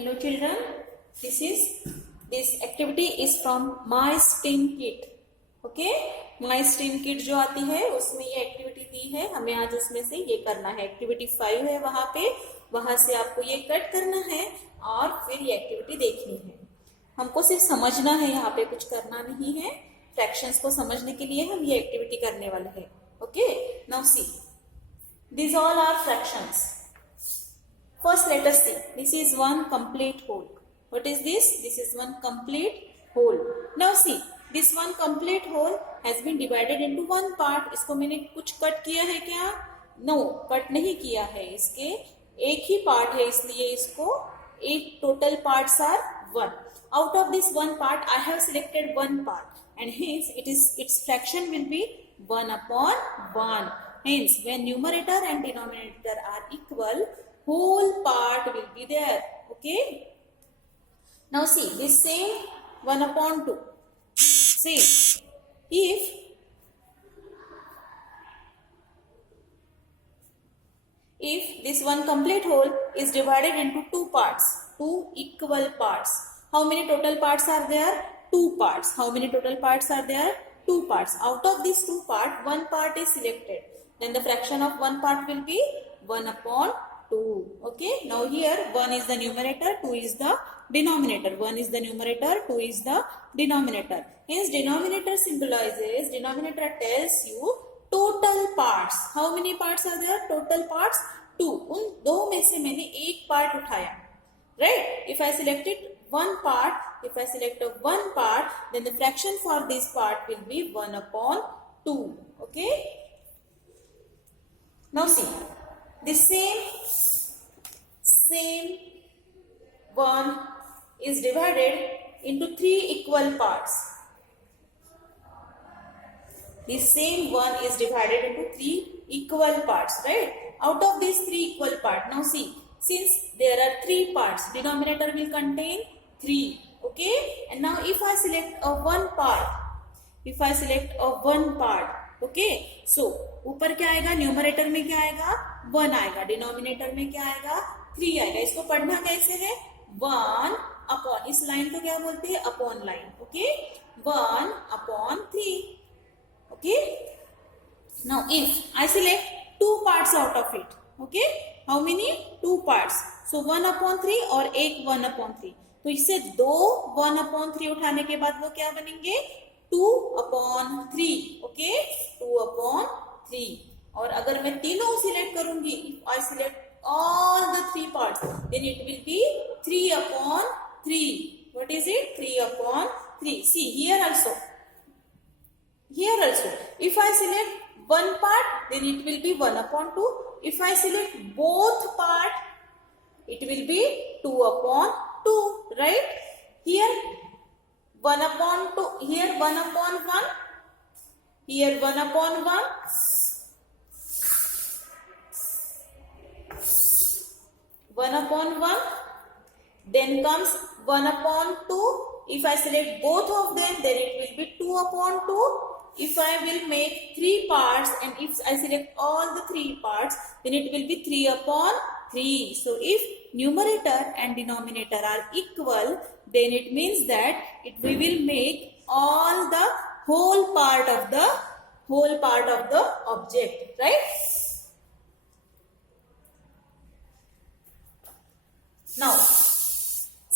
Hello children, this activity is from My STEAM Kit. Okay, My STEAM Kit जो आती है उसमें ये एक्टिविटी दी है हमें। आज उसमें से ये करना है। एक्टिविटी 5 है वहां से आपको ये कट करना है और फिर ये एक्टिविटी देखनी है। हमको सिर्फ समझना है, यहाँ पे कुछ करना नहीं है। फ्रैक्शंस को समझने के लिए हम ये एक्टिविटी करने वाले हैं। Okay, now see, these all are fractions. First, let us see. This is one complete whole. What is this? This is one complete whole. Now see, this one complete whole has been divided into one part. इसको मैंने कुछ cut किया है क्या? No, cut नहीं किया है। इसके एक ही पार्ट है, इसलिए इसको एक total parts are one. Out of this one part, I have selected one part, and hence its fraction will be 1 upon 1. Hence, when numerator and denominator are equal, whole part will be there. Okay, now see this same 1 upon 2. See, if this one complete whole is divided into two parts, two equal parts, how many total parts are there? Two parts. How many total parts are there? Two parts. Out of these two parts, one part is selected, then the fraction of one part will be 1 upon 2. Okay, now here 1 is the numerator, 2 is the denominator. 1 is the numerator, 2 is the denominator. Hence denominator symbolizes, denominator tells you total parts. How many parts are there? Total parts 2. उन दो में से मैंने एक part उठाया, right? If I selected one part, if I select one part, then the fraction for this part will be 1 upon 2. Okay, now see, the same one is divided into three equal parts. The same one is divided into three equal parts, right? Out of these three equal parts, now see, since there are three parts, denominator will contain 3. Okay, and now if I select one part, okay, so ऊपर क्या आएगा? Numerator में क्या आएगा? 1 आएगा। Denominator में क्या आएगा? 3 आएगा। इसको पढ़ना कैसे है? 1 अपॉन, इस लाइन को क्या बोलते हैं? Upon line. Okay, 1 upon 3. Okay, now if I select 2 parts out of it, okay, how many? 2 parts. So 1 upon 3 और एक 1 upon 3. तो इससे दो 1 upon 3 उठाने के बाद वो क्या बनेंगे? 2 upon 3. Okay, 2 upon 3. और अगर मैं तीनों सिलेक्ट करूंगी, I select all the 3 parts, then it will be 3 upon 3. What is it? 3 upon 3. See here also. If I select one part, then it will be 1 upon 2. If I select both part, it will be 2 upon 2, right? Here 1 upon 2, here 1 upon 1, here 1 upon 1, one upon 1, then comes 1 upon 2. If I select both of them, then it will be 2 upon 2. If I will make 3 parts, and if I select all the 3 parts, then it will be 3 upon 3. So if numerator and denominator are equal, then it means that we will make all the whole part of the object, right? Now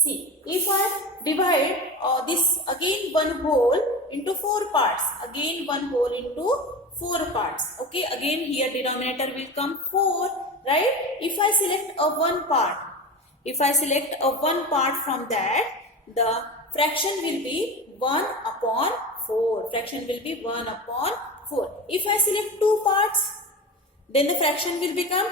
see, if I divide this again one whole into 4 parts, again one whole into 4 parts, okay, again here denominator will come 4, right? If I select one part from that, the fraction will be 1 upon 4. Fraction will be 1 upon 4. If I select 2 parts, then the fraction will become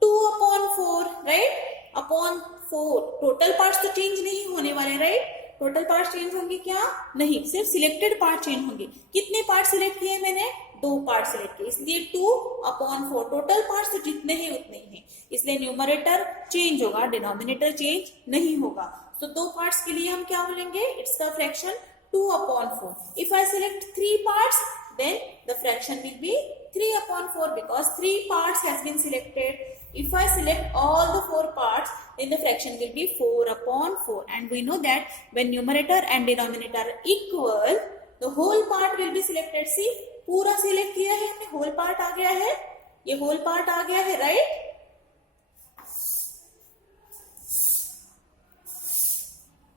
2 upon 4, right? Upon 4. Total parts तो change नहीं होने वाले, right? Total parts change होंगे क्या? नहीं, सिर्फ selected part change होंगे। कितने पार्ट सिलेक्ट किए मैंने? 2 पार्ट सिलेक्ट किए, इसलिए 2 upon 4. टोटल पार्ट्स तो जितने हैं उतने ही हैं, इसलिए न्यूमरेटर चेंज होगा, डिनोमिनेटर चेंज नहीं होगा। तो 2 पार्ट्स के लिए हम क्या बोलेंगे? इट्स का fraction 2 upon 4. If I select 3 parts, then the fraction will be 3 upon 4 because 3 parts has been selected. If I select all the 4 parts, then the fraction will be 4 upon 4. And we know that when numerator and denominator are equal, the whole part will be selected. See, पूरा select किया है हमने, whole part आ गया है, ये whole part आ गया है, right?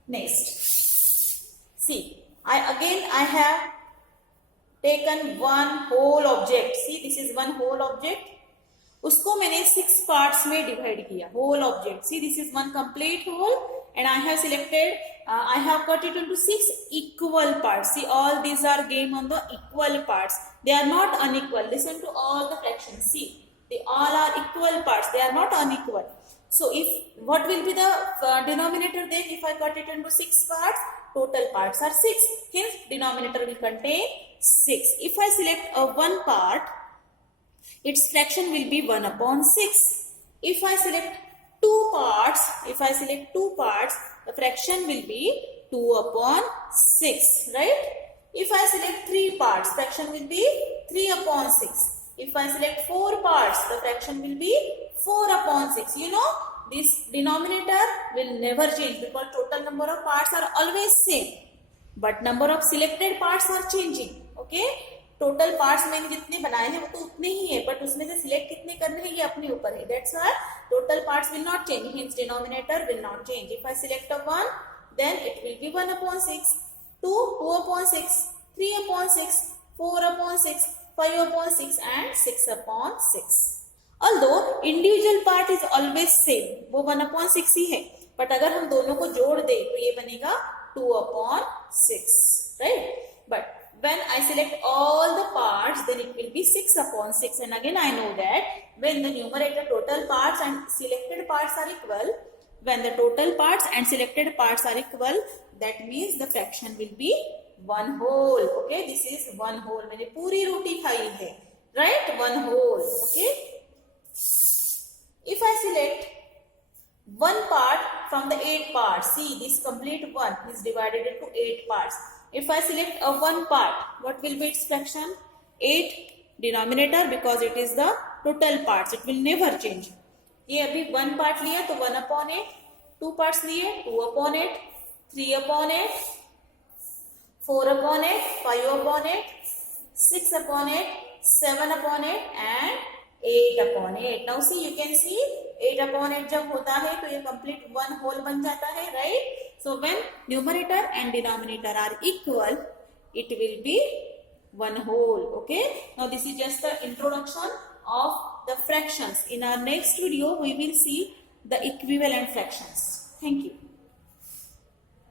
Next, see, I have taken one whole object. See, this is one whole object. उसको मैंने 6 parts में divide किया, whole object. See, this is one complete whole, and I have selected, I have cut it into 6 equal parts. See, all these are game on the equal parts. They are not unequal. Listen to all the fractions. See, they all are equal parts. They are not unequal. So, what will be the denominator then if I cut it into 6 parts? Total parts are 6. Hence, denominator will contain 6. If I select a one part, its fraction will be 1 upon 6. If I select two parts, the fraction will be 2 upon 6, right? If I select 3 parts, fraction will be 3 upon 6. If I select 4 parts, the fraction will be 4 upon 6. You know, this denominator will never change because total number of parts are always same. But number of selected parts are changing. Okay? Total parts मैंने जितने बनाए हैं वो तो उतने ही है, but उसमें से सिलेक्ट कितने करने हैं ये अपने ऊपर है. That's why total parts will not change, hence denominator will not change. If I select a 1, then it will be 1 upon 6, 2 upon 6, 3 upon 6, 4 upon 6, 5 upon 6 and 6 upon 6. Although individual part is always same, वो 1 upon 6 ही है, but अगर हम दोनों को जोड़ दे तो ये बनेगा 2 upon 6, right? But when I select all the parts, then it will be 6 upon 6. And again I know that when the numerator total parts and selected parts are equal, when the total parts and selected parts are equal, that means the fraction will be one whole. Okay, this is one whole. मैंने पूरी रोटी खाई है, right? One whole. Okay. If I select one part from the 8 parts, see this complete one is divided into 8 parts. If I select a one part, what will be its fraction? 8 denominator because it is the total parts. It will never change. ये अभी one part लिया तो 1 upon 8. 2 parts लिए 2 upon 8, 3 upon 8, 4 upon 8, 5 upon 8, 6 upon 8, 7 upon 8 and 8 upon 8. Now see, you can see 8 upon 8 जब होता है तो ये complete one whole बन जाता है, right? So when numerator and denominator are equal, it will be one whole. Okay. Now this is just the introduction of the fractions. In our next video, we will see the equivalent fractions. Thank you.